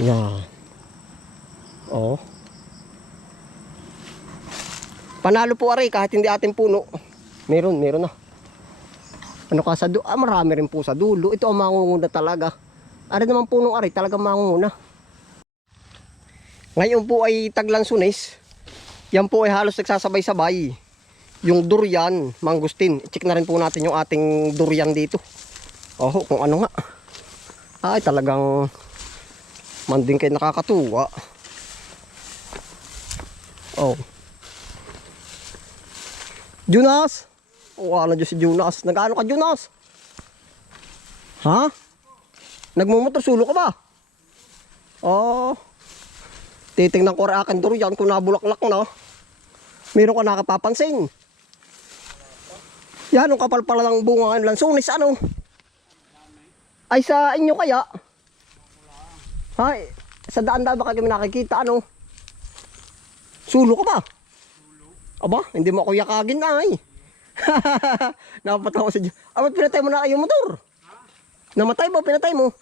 Yan. Oh. Panalo po aray kahit hindi ating puno. Meron, meron na. Ano ka sa dulo? Ah, marami rin po sa dulo. Ito ang mangunguna talaga. Ari naman punong aray, talagang mangunguna. Ngayon po ay taglansunis. Yan po ay halos nagsasabay-sabay. Yung durian, mangustin. Check na rin po natin yung ating durian dito. Oh, kung ano nga. Ay, talagang manding kayo nakakatuwa. Oh. Jonas! Ano dyan si Jonas? Nag-ano ka Jonas? Ha? Nagmumotor sulo ka ba? Oh. Titingnan ko rin akin durian kung nabulaklak na. Meron ka nakapapansin. Yan, ang kapal pala ng bunga ng lansunis, ano? Ay, sa inyo kaya? Ay, sa daan-daan ba kami nakikita, ano? Sulo ka ba? Aba, hindi mo ako yakagin ay. Napatawa si Diyo. Ah, ba't pinatay mo na yung motor? Namatay ba? Pinatay mo?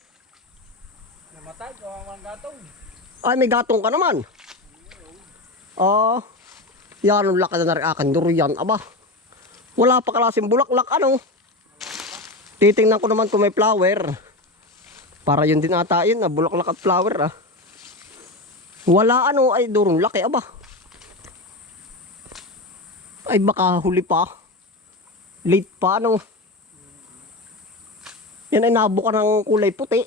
Namatay, gawa ng gatong. Ay, may gatong ka naman. Ah, yan ang laki na nariakan. Durian, aba. Wala pa klaseng bulaklak, ano? Titingnan ko naman kung may flower. Para yun din ata yun, na bulaklak at flower, ah. Wala, ano, ay durong laki, aba. Ay, baka huli pa. Late pa, ano? Yan ay nabuka ng kulay puti.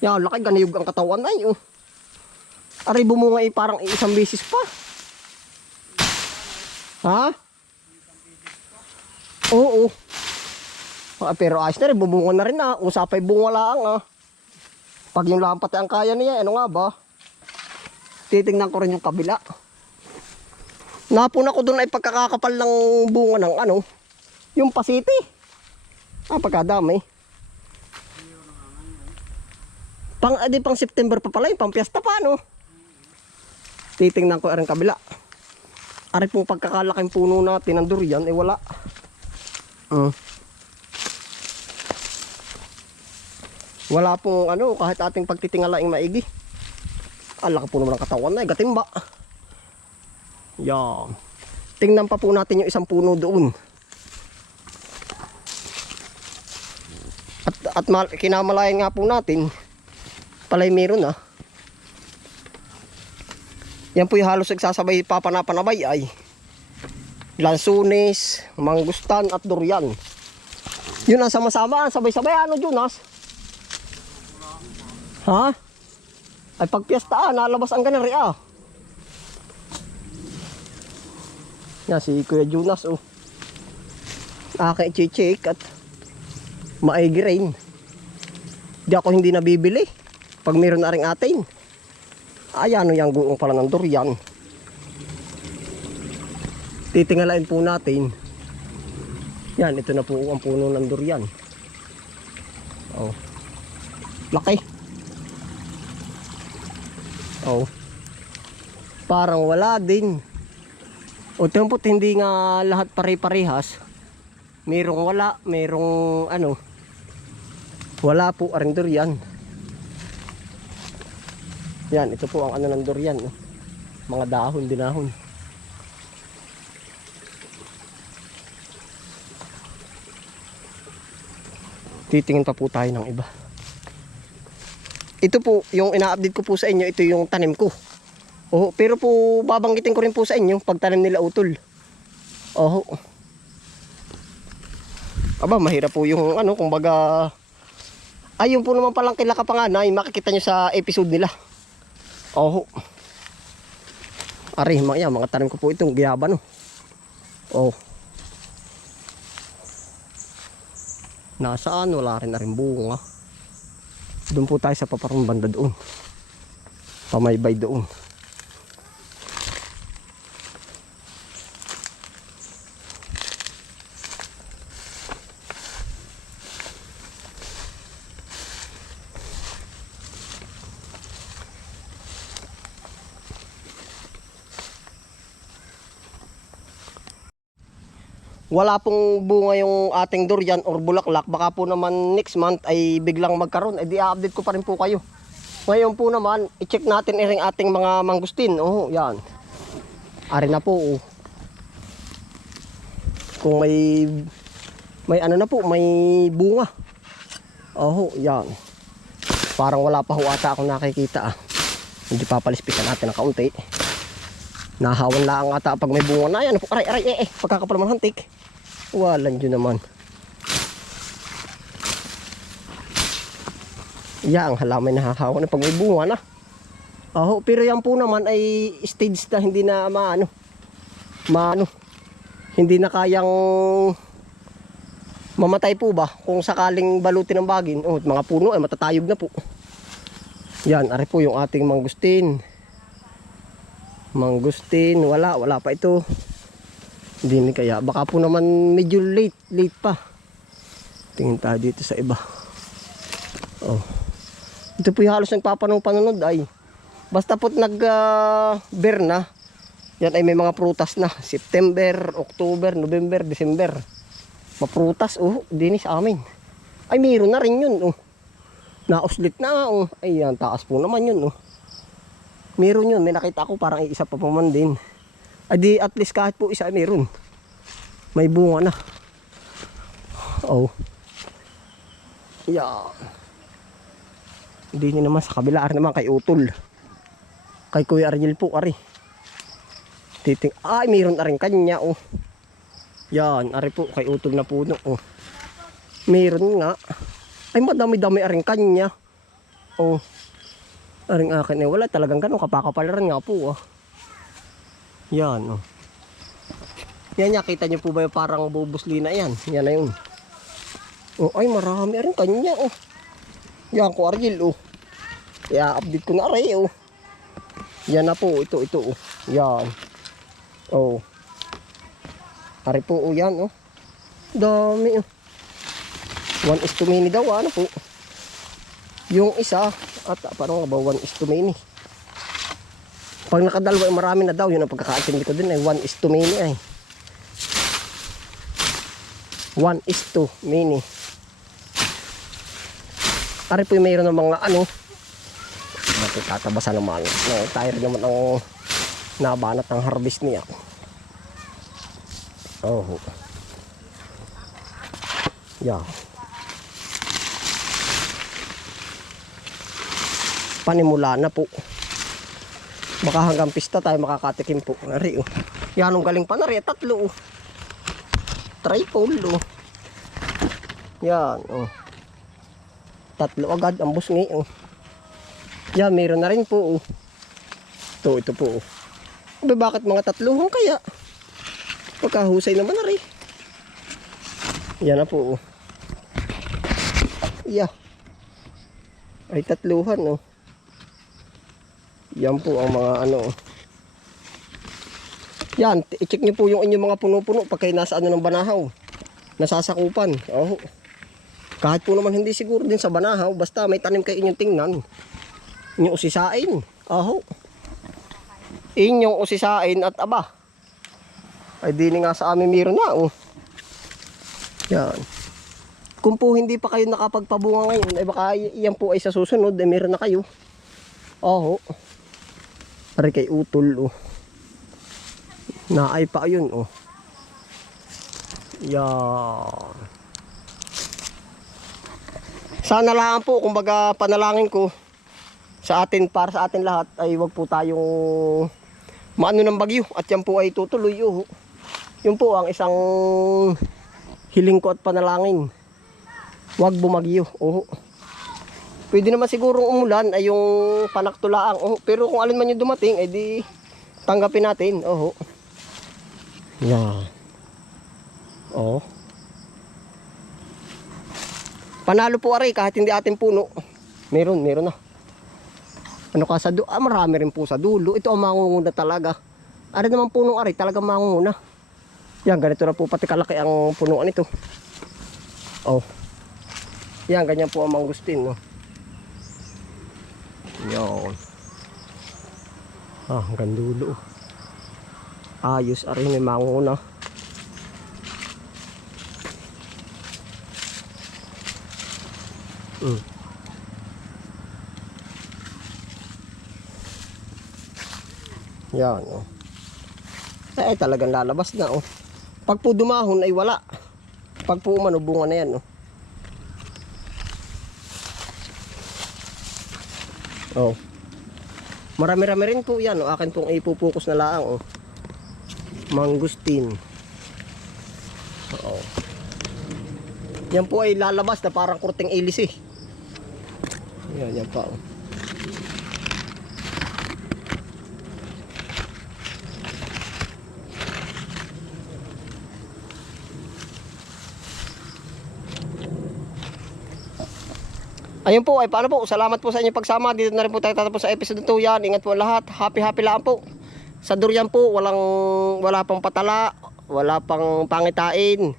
Yan, laki ganiyog ang katawan ay, oh. Aray bumunga ay parang isang beses pa. Ha? Oo. Ah, pero ayos na rin, bumunga na rin na. Usapay bunga lang ah. Pag yung lampat ay ang kaya niya, ano nga ba? Titingnan ko rin yung kabila. Napuna ko doon ay pagkakakapal ng bunga ng ano, yung pasiti. Ah, pagkadami. Pang, adi pang September pa pala yung pang piyesta pa, no? Titingnan ko ang kabila. Ari pong pagkakalaking puno natin ng durian, eh wala. Mm. Wala pong ano, kahit ating pagtitingalaing maigi. Alak po naman ang katawan na, eh, gatimba. Yan. Tingnan pa po natin yung isang puno doon. At, at mal- kinamalayan nga po natin, palay meron ah. Yan po yung halos nagsasabay papanapanabay ay lansunis, mangustan at durian. Yun ang sama-sama, sabay-sabay ano Jonas? Ha? Ay pag piyesta ah, nalabas ang ganari ah. Yan si Kuya Jonas oh. I-check at maigi rin. Di ako hindi nabibili. Pag meron na rin atin. Ay ano yung guong pala ng durian. Titingalain po natin. Yan, ito na po ang puno ng durian. Oh. Laki. Oh. Parang wala din. O tempot hindi nga lahat pare-parehas. Merong wala, merong ano. Wala po aring durian. Yan, ito po ang ano ng durian. Mga dahon, dinahon. Titingin pa po tayo ng iba. Ito po, yung ina-update ko po sa inyo, ito yung tanim ko. Oh, pero po babanggitin ko rin po sa inyo pag tanim nila utol. Oh. Aba, mahirap po yung ano, kumbaga ayun po naman palang kila kapanganay, makikita nyo sa episode nila. Oh. Ari, mga, mga tanim ko po itong giyaba no. Oh. Nasaan? Wala rin na rin bunga. Doon po tayo sa paparong banda doon. Pamaybay doon. Wala pong bunga yung ating durian or bulaklak, baka po naman next month ay biglang magkaroon. Eh di update ko pa rin po kayo. Ngayon po naman, i-check natin iring ating mga mangustin. Oh, yan. Ari na po. Oh. Kung may may ano na po, may bunga. Oh, yan. Parang wala pa ho ata akong nakikita ah. Hindi papalispitan natin ng kaunti. Nahawan lang ata pag may bunga na yan. Aray, aray, eh, eh. Pagkakapal naman hantik. Walan dyan naman. Yan, ang halamay na hahawan na pag may bunga na. Oh, pero yan po naman ay stage na hindi na maano. Maano. Hindi na kayang mamatay po ba kung sakaling balutin ng bagin. Oh, mga puno ay matatayog na po. Yan, ari po yung ating mangustin. Mangustin, wala, wala pa ito. Hindi kaya. Baka po naman medyo late, late pa. Tingin tayo dito sa iba. Oh. Ito po yung halos nagpapanong-panunod ay. Basta po't nag-bear na, yan ay may mga prutas na. September, October, November, December. Maprutas, oh, dinis amin. Ay, mayroon na rin yun, oh. Nauslit na, oh. Ay, yan, taas po naman yun, oh. Meron yun, may nakita ko parang isa pa pa man din. Ay, di at least kahit po isa meron. May bunga na. Oh. Yeah. Hindi naman sa kabila, ari naman kay Utol. Kay Kuya Ariel po, ari. Titing, ay, mayroon na rin kanya, oh. Yan, ari po, kay Utol na puno, oh. Mayroon nga. Ay, madami-dami aring kanya. Oh. Aring akin, eh, wala talagang ganun, kapakapalaran nga po, oh. Yan, oh. Yan niya, kita niyo po ba yung parang bubuslina yan? Yan na yun. Oh, ay, marami rin kanya, oh. Yan ko, Ariel, oh. I-update ko na, aray, oh. Yan na po, ito, ito, oh. Yan. Oh. Ari po, oh, yan, oh. Dami, oh. One is to many daw, ano po. Yung isa, at parang ba, one is to many. Pag nakadalawa, ay marami na daw. Yun ang pagkakaintindi ko din, ay one is to many, ay. One is to many. Ari po mayroon ng mga ano. Natin tatabasan naman. No, rin naman ang nabanat ng harvest niya. Oh. Yeah. Panimula na po. Baka hanggang pista tayo makakatikim po. Nari oh. Yan ang galing pa nari. Tatlo oh. Triple oh. Yan oh. Tatlo agad ang busngi. Oh. Yan, meron na rin po. Oh. Ito, ito po. Oh. Abe, bakit mga tatluhan kaya? Pagkahusay naman na rin. Yan na po. Oh. Yeah. Ay, tatluhan. Oh. Yan po ang mga ano. oh. Yan, i-check niyo po yung inyong mga puno-puno pag kayo nasa ano ng banahaw. Nasasakupan. Oh. Kahit po naman hindi siguro din sa banahaw, basta may tanim kayo inyong tingnan. Inyong usisain. Aho. Inyong usisain at aba. Ay di nga sa amin meron na oh. Yan. Kung po hindi pa kayo nakapagpabunga ngayon, ay baka yan po ay sa susunod, ay meron na kayo. Aho. Pare kay utol oh. Naay pa yun oh. Yan. Sana lang po, kumbaga panalangin ko sa atin, para sa atin lahat, ay wag po tayong maano ng bagyo at yan po ay tutuloy. Oh. Yun po ang isang hiling ko at panalangin. Wag bumagyo. Oh. Pwede naman sigurong umulan ay yung panaktulaang. Oh. Pero kung alin man yung dumating, ay di tanggapin natin. Oh. Yan. Oh. Panalo po aray kahit hindi ating puno. Meron, meron na. Ano ka sa dulo? Ah, marami rin po sa dulo. Ito ang mangunguna talaga. Ari naman punong aray, talagang mangunguna. Yan, ganito na po pati kalaki ang punuan ito. Oh. Yan, ganyan po ang mangustin, no. Yun. Ah, hanggang dulo. Ayos ah, arin may manguna. Mm. Yan, oh. Eh, talagang lalabas na, oh. Pag po dumahon ay wala. Pag po umano, na yan, oh. Marami-rami rin po yan, oh. Akin pong ipupokus na laang, oh. Mangustin. Oo. Yan po ay lalabas na parang kurting ilis eh. Yan, yan pa, oh. Ayun po, ay paano po? Salamat po sa inyong pagsama. Dito na rin po tayo tatapos sa episode 2 yan. Ingat po lahat. Happy happy lang po. Sa durian po, walang wala pang patala, wala pang pangitain.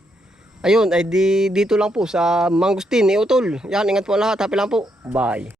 Ayun, ay di, dito lang po sa Mangustin, ni Utol. Yan, ingat po lahat. Happy lang po. Bye.